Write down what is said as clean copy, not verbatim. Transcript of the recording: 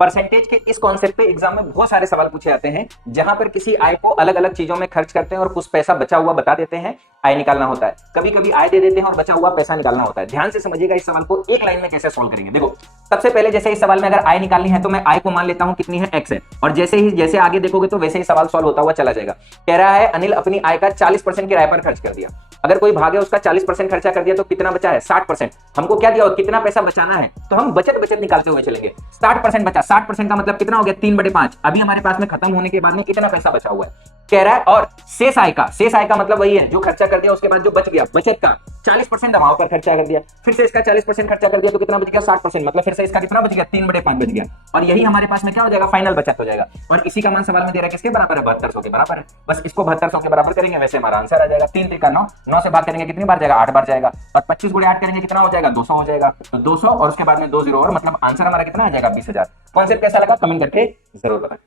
Percentage के इस concept पे एग्जाम में बहुत सारे सवाल पूछे जाते हैं, जहां पर किसी आय को अलग अलग चीजों में खर्च करते हैं और कुछ पैसा बचा हुआ बता देते हैं, आय निकालना होता है। कभी कभी आय दे देते हैं और बचा हुआ पैसा निकालना होता है। ध्यान से समझिएगा इस सवाल को एक लाइन में कैसे सॉल्व करेंगे। देखो, सबसे पहले जैसे इस सवाल में अगर आय निकालनी है तो मैं आय को मान लेता हूं कितनी है, x है, और जैसे आगे देखोगे तो वैसे ही सवाल सॉल्व होता हुआ चला जाएगा। कह रहा है अनिल अपनी आय का 40% किराए पर खर्च कर दिया। अगर कोई भाग है उसका 40% खर्चा कर दिया तो कितना बचा है, 60%। हमको क्या दिया, कितना पैसा बचाना है, तो हम बचत निकालते हुए चलेंगे। 60% बचा, 60% का मतलब कितना हो गया, 3/5। अभी हमारे पास में खत्म होने के बाद में कितना पैसा बचा हुआ है, कह रहा है। और शेष आय का मतलब वही है जो खर्चा कर दिया उसके बाद जो बच गया, बचत का 40% दवाओं पर खर्चा कर दिया, फिर से इसका 40% खर्चा कर दिया तो कितना बच गया, 60%। मतलब फिर से इसका कितना बच गया, 3/5 बच गया। और यही हमारे पास में क्या हो जाएगा, फाइनल बचत हो जाएगा। और इसी का मान सवाल में दे रहा है किसके बराबर है, 7200 के बराबर है। बस इसको 7200 के बराबर करेंगे, वैसे हमारा आंसर आ जाएगा। 3 3 का 9, 9 से भाग करेंगे कितनी बार जाएगा, 8 बार जाएगा। और 25 गुणे 8 करेंगे कितना हो जाएगा, 200 हो जाएगा। तो 200 और उसके बाद में 2 0 और मतलब आंसर हमारा कितना आ जाएगा, 20,000। कॉन्सेप्ट कैसा लगा कमेंट करके जरूर बताएं।